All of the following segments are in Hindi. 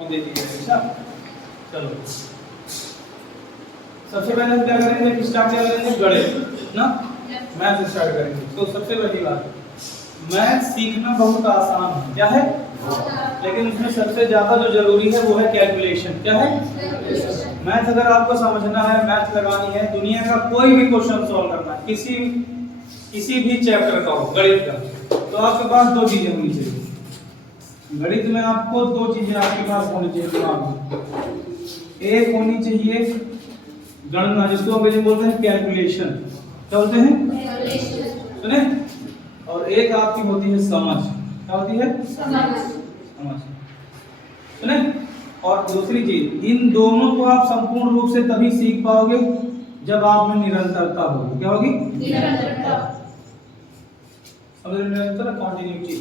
दे दीजिए। अच्छा चलो सबसे पहले हम क्या करेंगे, स्टार्ट क्या करेंगे, गणित ना, मैथ स्टार्ट करेंगे। तो सबसे पहली बात, मैथ सीखना बहुत आसान है, क्या है, लेकिन उसमें सबसे ज्यादा जो जरूरी है वो है कैलकुलेशन। क्या है, मैथ अगर आपको समझना है, मैथ लगानी है, दुनिया का कोई भी क्वेश्चन सॉल्व करना है, किसी भी चैप्टर का हो, गणित का, तो आपके पास दो चीजें होनी चाहिए। गणित में आपको दो चीजें आपके पास होनी चाहिए दिमाग में। एक होनी चाहिए गणना, जिसको अंग्रेजी बोलते हैं कैलकुलेशन। क्या बोलते हैं, सुने, और एक आपकी होती है समझ। क्या होती है, समझ, सुने। और दूसरी चीज, इन दोनों को आप संपूर्ण रूप से तभी सीख पाओगे जब आप में निरंतरता होगी। क्या होगी, निरंतरता। समझ निरंतर, कॉन्टिन्यूटी।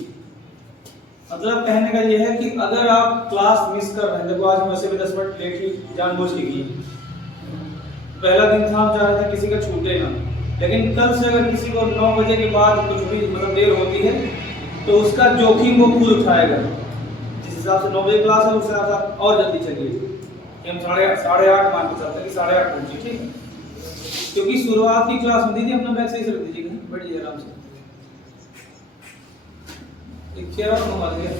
मतलब कहने का ये है कि अगर आप क्लास मिस कर रहे हैं, देखो आज वैसे भी 10 मिनट लेट ही जानबूझ के की, पहला दिन था, हम चाह रहे थे किसी का छूटे ना, लेकिन कल से अगर किसी को 9 बजे के बाद कुछ भी मतलब देर होती है तो उसका जोखिम वो खुद उठाएगा। जिस हिसाब से 9 बजे क्लास है, उस हिसाब से और जल्दी चलिए, हम 8:30 मान के चलते कि 8:30 पहुंचे, ठीक है, क्योंकि शुरुआत की क्लास होती थी। अपना बैग सही से रख दीजिए, बैठिए आराम से, एक चेयर और मंगा दिया।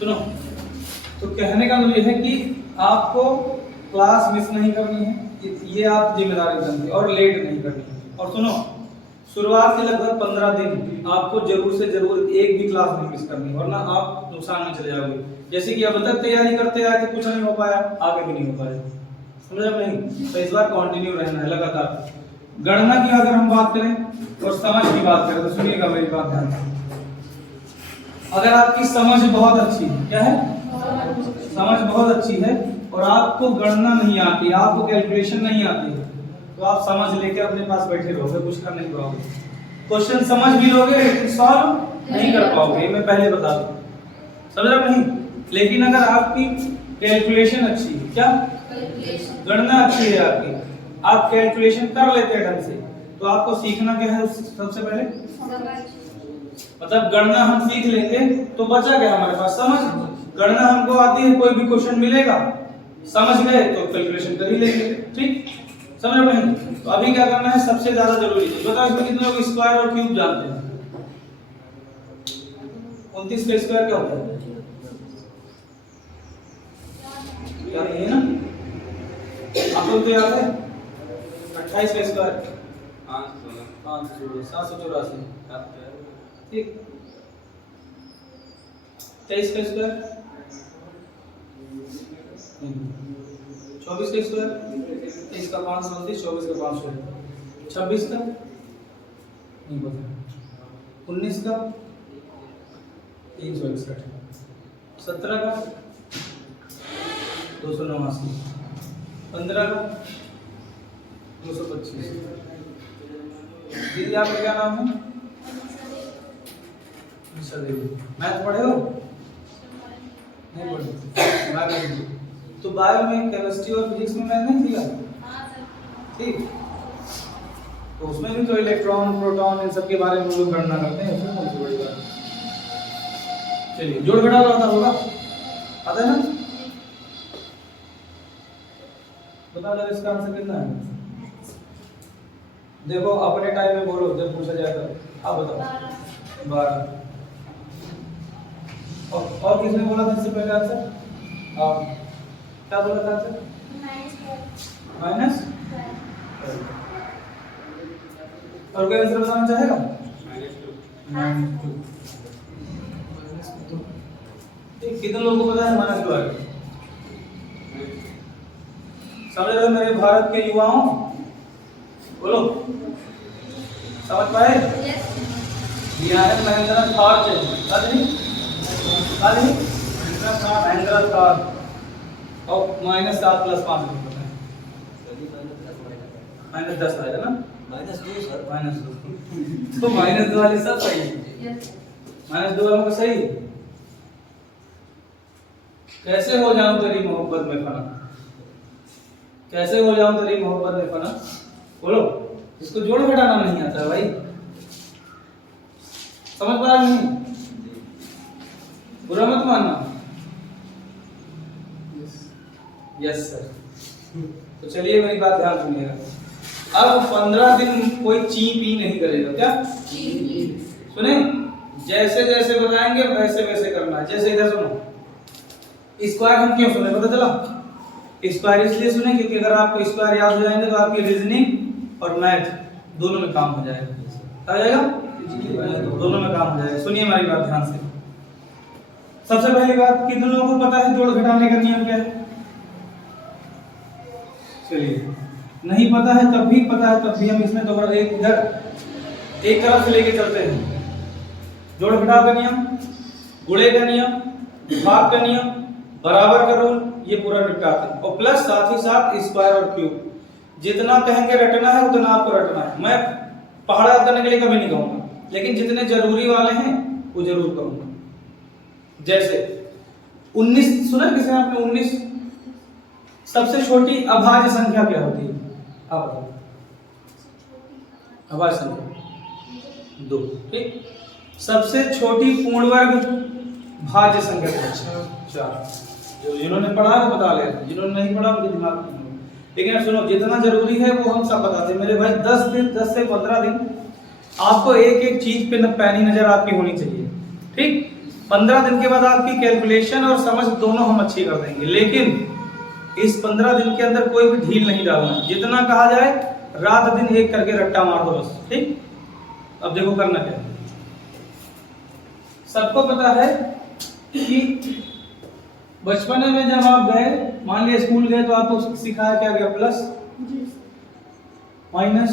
सुनो, तो कहने का मतलब ये है कि आपको क्लास मिस नहीं करनी है, ये आप जिम्मेदारी बनती है, और लेट नहीं करनी है। और सुनो, शुरुआत के लगभग 15 दिन आपको जरूर से जरूर एक भी क्लास नहीं मिस करनी, वरना आप नुकसान में चले जाओगे। जैसे कि अब तक तैयारी करते आए थे, कुछ नहीं हो पाया, आगे भी नहीं हो पाया, समझ नहीं। तो इस बार कंटिन्यू रहना है लगातार। गणना की अगर हम बात करें और समझ की बात करें, तो सुनिएगा मेरी बात ध्यान से। अगर आपकी समझ बहुत अच्छी है, क्या है, समझ बहुत अच्छी है, और आपको गणना नहीं आती, आपको कैलकुलेशन नहीं आती है, तो आप समझ लेकर अपने पास बैठे रहोगे, कुछ कर नहीं पाओगे। क्वेश्चन समझ भी लोगे लेकिन सॉल्व नहीं कर पाओगे, मैं पहले बता दूं, समझ रहे नहीं। लेकिन अगर आपकी कैलकुलेशन अच्छी है, क्या, गणना अच्छी है आपकी, आप कैलकुलेशन कर लेते हैं ढंग से, तो आपको सीखना क्या है, सबसे पहले मतलब गणना हम सीख लेंगे तो बचा क्या हमारे पास, समझ। गणना हमको आती है, कोई भी क्वेश्चन मिलेगा, समझ गए तो कैलकुलेशन कर ही लेंगे, ठीक, समझ रहे हैं। तो अभी क्या करना है, सबसे ज्यादा जरूरी है, बताओ इसमें कितने लोग स्क्वायर और क्यूब जानते हैं? 29 का स्क्वायर क्या होता है, क्या नहीं है ना, आप लोग को याद है? 28 का स्क्वायर 784, ठीक। 23 का स्क्वायर 24 का स्क्वायर 23 का 529, 24 का 500, 26 का नहीं पता, 19 का 361, 17 का 289, 15 का 225। दीदी आपका क्या नाम है? मैथ पढ़े हो? नहीं पढ़े, बायो। तो बायो में केमिस्ट्री और फिजिक्स में मैथ नहीं थी, ठीक, तो उसमें भी तो इलेक्ट्रॉन, प्रोटॉन, इन सब के बारे में हम लोग गणना करते हैं, उसमें कौन सी बड़ी बात। चलिए, जोड़ घटाव आता होगा, आता है ना, बताओ जरा इसका आंसर कितना है। देखो अपने टाइम में बोलो, जब पूछा जाएगा आप बताओ। 12। और किसने बोला था इससे पहले आंसर? आप क्या बोला था आंसर? माइनस। और कोई आंसर बताना चाहेगा? -2। कितने लोगों को पता है -2 है? समझ रहे हो मेरे भारत के युवाओं, बोलो, समझ पाए? यह है महिंद्रा थार चाहिए, महिंद्रा थार, और -7 + 5 पता है, -10 आएगा ना, -2 सर, -2 तो -2 वाले सब सही है, -2 वालों का सही। कैसे हो जाऊं तेरी मोहब्बत में फना, कैसे हो जाऊं तेरी मोहब्बत में फना, बोलो। इसको जोड़ घटाना नहीं आता है भाई, समझ पा रहे नहीं, बुरा मत मानना। Yes sir. तो चलिए मेरी बात ध्यान सुनिएगा। अब 15 दिन कोई ची पी नहीं करेगा। क्या सुने? जैसे जैसे बताएंगे वैसे वैसे करना है। जैसे इधर सुनो, स्क्वायर हम क्यों सुने पता चला? स्क्वायर इसलिए सुने क्योंकि अगर आपको स्क्वायर याद हो जाएंगे तो आपकी रीजनिंग और मैथ दोनों में काम हो जाएगा। आ जाएगा? दोनों में काम हो जाएगा। सुनिए हमारी बात ध्यान से। सबसे पहली बात, कितने लोगों को पता है जोड़ घटाने का नियम क्या है? चलिए, नहीं पता है तब भी पता है तब भी हम इसमें दोबारा एक इधर एक तरफ से लेके चलते हैं। जोड़ घटाव का नियम, गुणे का नियम, भाग का नियम, बराबर का रूल, ये पूरा निपटाते हैं। और प्लस साथ ही साथ स्क्वायर और क्यूब। जितना कहेंगे रटना है उतना आपको रटना है। मैं पहाड़ याद करने के लिए कभी नहीं कहूंगा, लेकिन जितने जरूरी वाले हैं वो जरूर कहूंगा। जैसे 19 सुना किसी ने आपने? 19 सबसे छोटी अभाज्य संख्या क्या होती है? आप बताओ। अभाज्य संख्या 2। ठीक। सबसे छोटी पूर्ण वर्ग भाज्य संख्या क्या है? 4। जो जिन्होंने पढ़ा है वो बता ले, जिन्होंने नहीं पढ़ा उनके दिमाग में। लेकिन अब सुनो, जितना जरूरी है वो हम सब बताते हैं मेरे भाई। 10 से 15 दिन आपको एक एक चीज पे पैनी नजर आपकी होनी चाहिए। ठीक। 15 दिन के बाद आपकी कैलकुलेशन और समझ दोनों हम अच्छी कर देंगे। लेकिन इस 15 दिन के अंदर कोई भी ढील नहीं डालना। जितना कहा जाए रात दिन एक करके रट्टा मार दो बस। ठीक। अब देखो करना क्या है। सबको पता है कि बचपन में जब आप गए, मान लिया स्कूल गए, तो आपको सिखाया क्या गया? प्लस माइनस,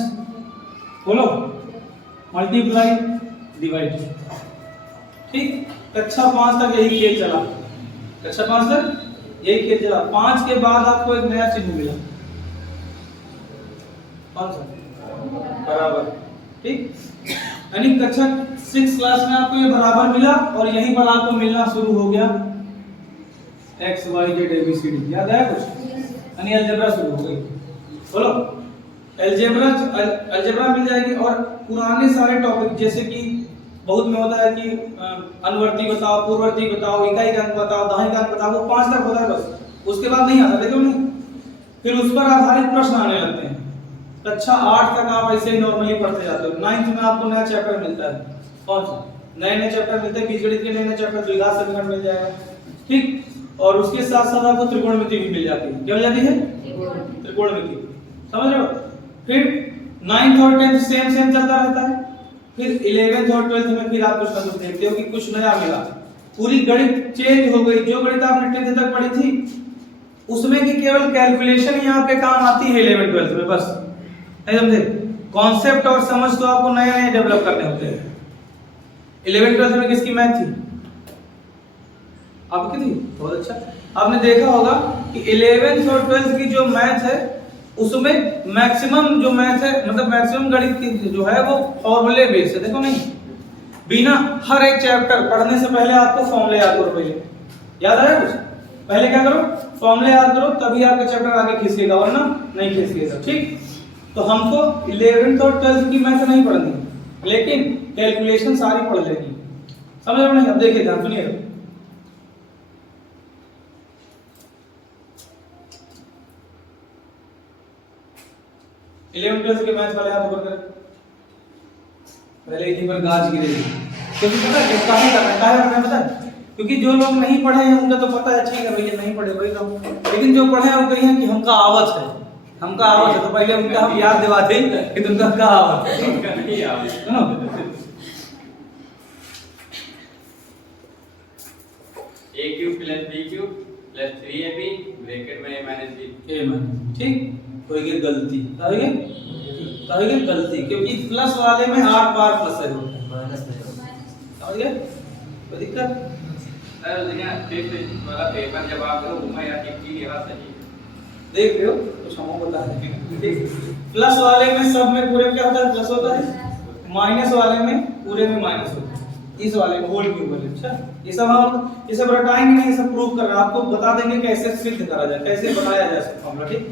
बोलो, मल्टीप्लाई, डिवाइड। ठीक। कक्षा 5 तक यही खेल चला। कक्षा 5 तक यही खेल चला। 5 के बाद आपको एक नया चिन्ह मिला। कौन सा? बराबर। ठीक। यानी कक्षा 6 क्लास में आपको ये बराबर मिला और यहीं पर आपको मिलना शुरू हो गया x y z a b c d। याद आया कुछ? यानी अलजेब्रा शुरू हो गई। बोलो, अलजेब्रा मिल जाएगी। और पुराने सारे टॉपिक जैसे कि बहुत में होता है कि अनुवर्ती बताओ, पूर्ववर्ती बताओ, इकाई का अंक बताओ, दहाई का अंक बताओ, वो 5 तक होता है बस। उसके बाद नहीं आता। देखो नहीं, फिर उस पर आधारित प्रश्न आने लगते हैं। कक्षा 8 तक आप ऐसे ही नॉर्मली पढ़ते जाते हो। 9th में आपको नया चैप्टर मिलता है। कौन सा? नए चैप्टर मिलते हैं। बीजगणित के नए चैप्टर, द्विघात समीकरण मिल जाएगा। ठीक। और उसके साथ साथ आपको त्रिकोणमिति भी मिल जाती है। क्या मिल जाती है? त्रिकोणमिति। समझ रहे हो? फिर 9th और 10th सेम चलता रहता है। फिर 11th और 12th में फिर आप कुछ ना कुछ देखते हो कि कुछ नया मिला। पूरी गणित चेंज हो गई। जो गणित आपने 10th तक पढ़ी थी उसमें की केवल कैलकुलेशन ही आपके काम आती है 11th 12th में बस। नहीं समझे? कॉन्सेप्ट और समझ तो आपको नए नए डेवलप करने होते हैं। 11th 12th में किसकी मैथ थी? आपकी थी। बहुत अच्छा। आपने देखा होगा कि 11th और 12th की जो मैथ है उसमें मैक्सिमम जो मैथ है, मतलब मैक्सिमम गणित की जो है वो फॉर्मूले बेस है। देखो नहीं, बिना हर एक चैप्टर पढ़ने से पहले आपको फॉर्मूले याद करो। पहले याद आया कुछ? पहले क्या करो? फॉर्मूले याद करो, तभी आपका चैप्टर आगे खींचेगा, वरना नहीं खींचेगा। ठीक। तो हमको 11th और 12th की मैथ नहीं पढ़नी, लेकिन कैलकुलेशन सारी पढ़ लेनी। समझ रहे हो नहीं? अब देखिए, ध्यान सुनिए। के मैथ वाले हाथ ऊपर करें। पहले इन्हीं पर गाज गिरे। क्योंकि पता है काहे करना है पता है? क्योंकि जो लोग नहीं पढ़े हैं उनका तो पता है, ठीक है भैया नहीं पढ़े वही काम। लेकिन जो पढ़े हैं वो कही हैं कि हमका आवत है, हमका आवत है, तो पहले उनका हम याद दिलाते हैं कि तुमका का आवत है। उनका नहीं आवत है ना। a³ + b³ + 3ab ब्रैकेट में a - b। ठीक। तो ये गलती कहोगे गलती, क्योंकि प्लस वाले में 8 बार प्लस है, माइनस नहीं समझ गए? कोई दिक्कत? टेस्ट वाला पेपर जब आप करो घुमा या टिक यहां सही देख रहे हो तो हमको पता है। ठीक। प्लस वाले में सब में पूरे क्या होता है? प्लस होता है। माइनस वाले में पूरे में माइनस होता है। इस वाले में होल क्यूब वाले। अच्छा, ये सब हम ये सब रटाएंगे नहीं, ये सब प्रूव कर रहे हैं। आपको बता देंगे कैसे सिद्ध करा जाए, कैसे बनाया जाए इसका फॉर्मूला। ठीक।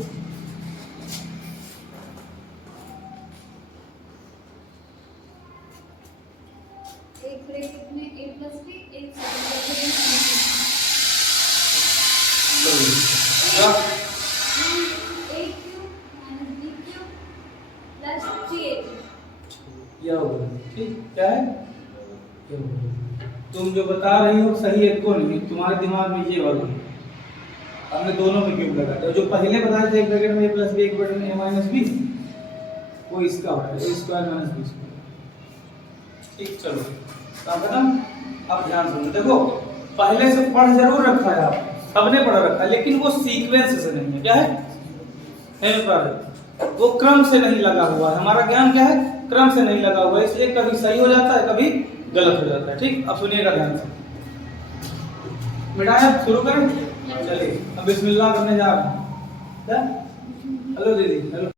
एक ब्रैकेट में a + b, एक क्या ठीक, क्या है? तुम जो बता रही हो सही एक को नहीं, तुम्हारे दिमाग में ये वाला है। हमने दोनों में क्यूब लगा दिया। जो पहले बताए थे एक ब्रैकेट में a प्लस बी एक ब्रैकेट में a माइनस बी, वो इसका हो है a square minus B square. ठीक, चलो काम खत्म। अब ध्यान सुनो, देखो पहले से पढ़ जरूर रखा है आप, सबने पढ़ रखा है, लेकिन वो सीक्वेंस से नहीं है। क्या है पर वो क्रम से नहीं लगा हुआ है। हमारा ज्ञान क्या है? क्रम से नहीं लगा हुआ है, इसलिए कभी सही हो जाता है, कभी गलत हो जाता है। ठीक, अब सुनिएगा ध्यान से। मिटाएं, शुरू करें? चलिए अब बिस्मिल्लाह करने जा रहे हैं। हेलो दीदी, हेलो।